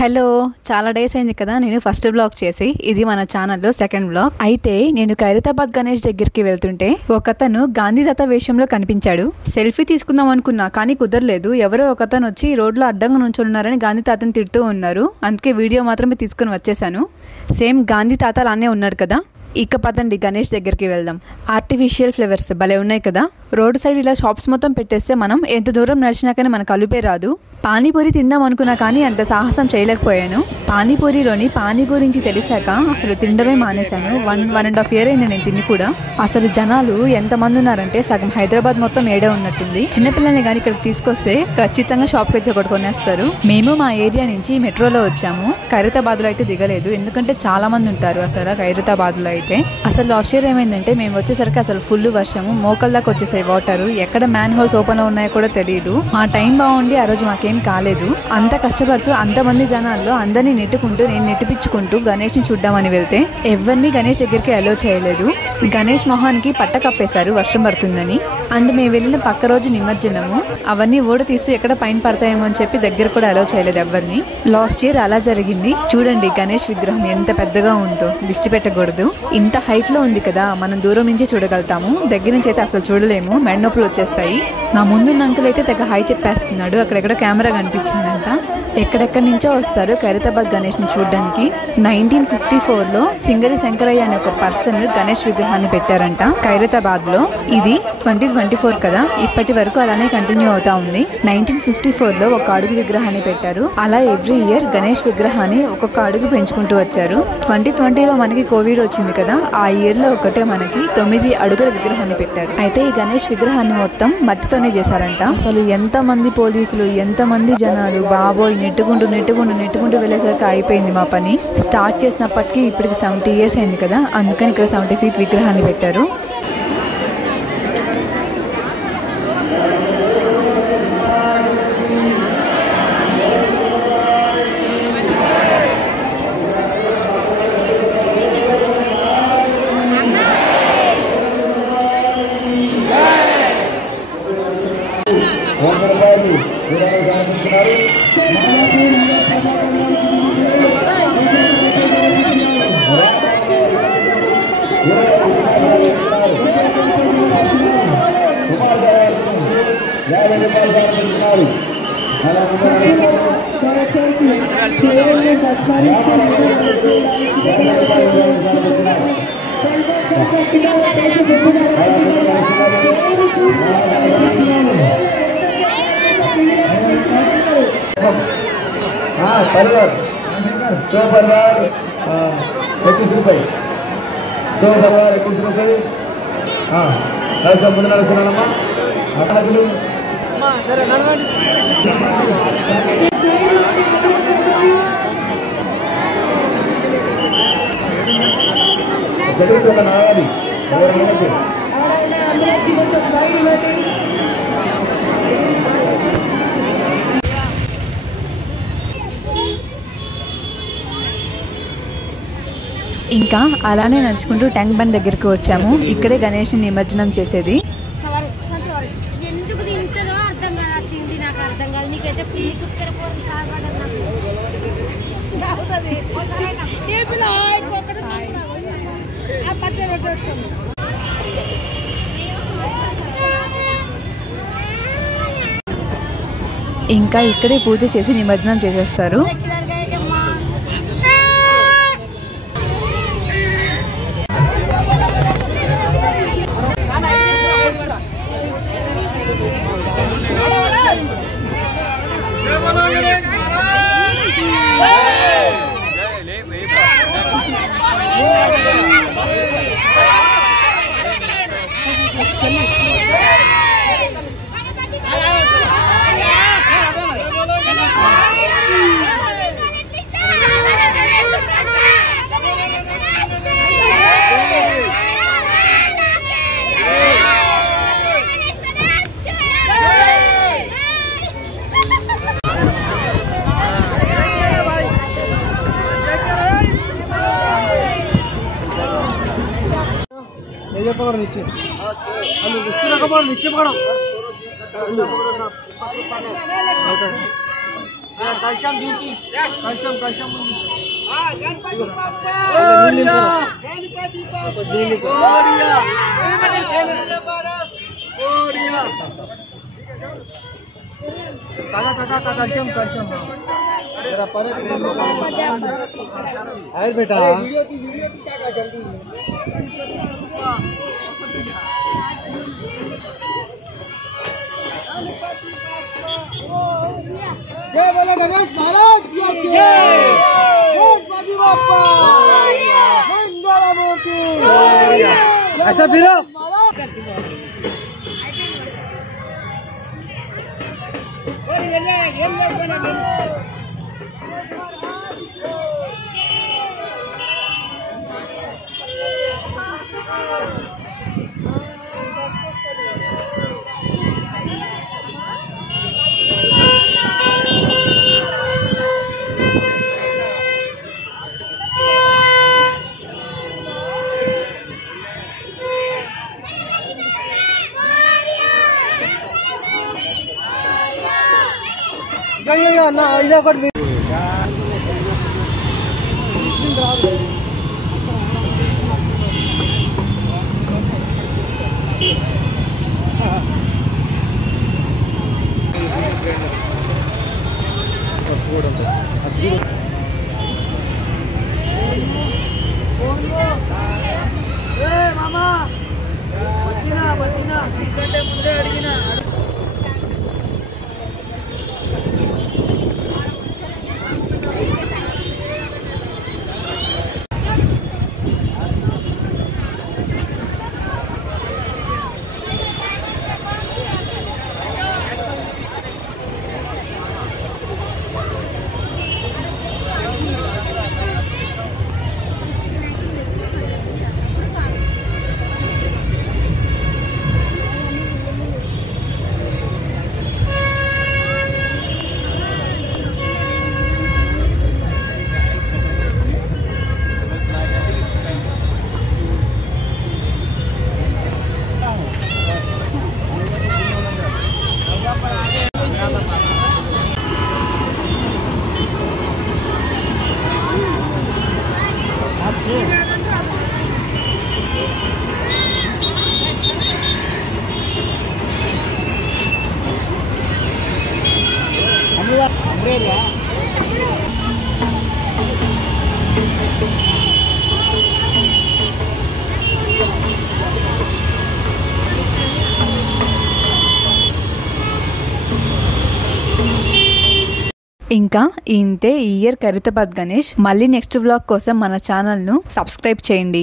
Hello, చాలా days అయింది కదా నేను ఫస్ట్ బ్లాగ్ చేసి. ఇది మన ఛానల్లో సెకండ్ బ్లాగ్. అయితే నేను ఖైరతాబాద్ గణేష్ దగ్గరికి వెళ్తుంటే ఒకతను గాంధీ తాత వేషంలో కనిపించాడు. సెల్ఫీ తీసుకుందాం అనుకున్నా కానీ కుదరలేదు. ఎవరో ఒకతను వచ్చి రోడ్లో అడ్డంగా నుంచున్నారని గాంధీ తాతని తిడుతూ ఉన్నారు. అందుకే వీడియో మాత్రమే తీసుకుని వచ్చేసాను. సేమ్ గాంధీ తాత లానే ఉన్నాడు కదా. ఇక పదండి గణేష్ దగ్గరికి వెళ్దాం. ఆర్టిఫిషియల్ ఫ్లేవర్స్ భలే ఉన్నాయి కదా. రోడ్ సైడ్ ఇలా షాప్స్ మొత్తం పెట్టేస్తే మనం ఎంత దూరం నడిచినా కానీ మనకు అలుపే రాదు. పానీపూరి తిందాం అనుకున్నా కానీ అంత సాహసం చేయలేకపోయాను. పానీపూరిలోని పానీ గురించి తెలిసాక అసలు తినడమే మానేశాను. 1.5 year అయింది నేను తిని కూడా. అసలు జనాలు ఎంతమంది ఉన్నారంటే సగం హైదరాబాద్ మొత్తం ఏడే ఉన్నట్టుంది. చిన్నపిల్లల్ని కానీ ఇక్కడికి తీసుకొస్తే ఖచ్చితంగా షాప్కి అయితే ఒకటి కొనేస్తారు. మేము మా ఏరియా నుంచి మెట్రోలో వచ్చాము. ఖైరతాబాద్లో అయితే దిగలేదు, ఎందుకంటే చాలా మంది ఉంటారు అసలు ఖైరతాబాద్లో అయితే. అసలు లాస్ట్ ఇయర్ ఏమైందంటే మేము వచ్చేసరికి అసలు ఫుల్ వర్షము, మోకల్ దాకా వచ్చేసాయి వాటర్. ఎక్కడ మ్యాన్ హోల్స్ ఓపెన్ ఉన్నాయో కూడా తెలియదు. మా టైం బాగుండి ఆ రోజు మాకేం కాలేదు. అంత కష్టపడుతూ అంతమంది జనాల్లో అందరినీ నెట్టుకుంటూ నేను నెట్టిపించుకుంటూ గణేష్ ని చూద్దామని వెళ్తే ఎవరిని గణేష్ దగ్గరికి అలో చేయలేదు. గణేష్ మొహానికి పట్ట కప్పేశారు వర్షం పడుతుందని. అండ్ మేము వెళ్ళిన పక్క రోజు నిమజ్జనము, అవన్నీ ఓడ తీస్తూ ఎక్కడ పైన పడతాయేమో అని చెప్పి దగ్గర కూడా అలో చేయలేదు ఎవరిని. లాస్ట్ ఇయర్ అలా జరిగింది. చూడండి గణేష్ విగ్రహం ఎంత పెద్దగా ఉందో. దిష్టి పెట్టకూడదు. ఇంత హైట్ లో ఉంది కదా, మనం దూరం నుంచి చూడగలుగుతాము, దగ్గర నుంచి అయితే అసలు చూడలేము. మెడ నొప్పులు వచ్చేస్తాయి. నా ముందున్న అంకుల్ అయితే తెగ హై చెప్పేస్తున్నాడు. అక్కడెక్కడ కెమెరా కనిపించిందంట. ఎక్కడెక్కడి నుంచో వస్తారు ఖైరతాబాద్ గణేష్ ని చూడడానికి. 1954లో సింగరి శంకరయ్య అనే ఒక పర్సన్ గణేష్ విగ్రహాన్ని పెట్టారంట ఖైరతాబాద్ లో. ఇది 2024 కదా, ఇప్పటి వరకు అలానే కంటిన్యూ అవుతా ఉంది. 1954లో ఒక అడుగు విగ్రహాన్ని పెట్టారు. అలా ఎవ్రీ ఇయర్ గణేష్ విగ్రహాన్ని ఒక్కొక్క అడుగు పెంచుకుంటూ వచ్చారు. 2020లో మనకి కోవిడ్ వచ్చింది కదా, ఆ ఇయర్ లో ఒకటే మనకి 9 అడుగుల విగ్రహాన్ని పెట్టారు. అయితే ఈ గణేష్ విగ్రహాన్ని మొత్తం మట్టితోనే చేశారంట. అసలు ఎంత మంది పోలీసులు, ఎంత మంది జనాలు, బాబోయ్ నెట్టుకుంటూ వెళ్ళేసరికి అయిపోయింది మా పని. స్టార్ట్ చేసినప్పటికీ ఇప్పటికి 70 years అయింది కదా, అందుకని ఇక్కడ 70 feet విగ్రహాన్ని పెట్టారు. ఇంకా అలానే నడుచుకుంటూ ట్యాంక్ బండ్ దగ్గరికి వచ్చాము. ఇక్కడే గణేష్ ని నిమజ్జనం చేసేది. ఇంకా ఇక్కడే పూజ చేసి నిమజ్జనం చేసేస్తారు. नीचे नीचे पकड़ो कलशम दूसरी कलशम गणपति बाप्पा कलशम जरा परत आए बेटा वीडियो की क्या जल्दी जय बोले गणेश महाराज की जय गणपति बाप्पा मंगलमूर्ति ऐसा फिरो ना इधर पर मामा बच्चीना मुझे अड़गिना ఇంకా ఇంతే ఈ ఇయర్ ఖైరతాబాద్ గణేష్. మళ్ళీ నెక్స్ట్ వ్లాగ్ కోసం మన ఛానల్ను సబ్స్క్రైబ్ చేయండి.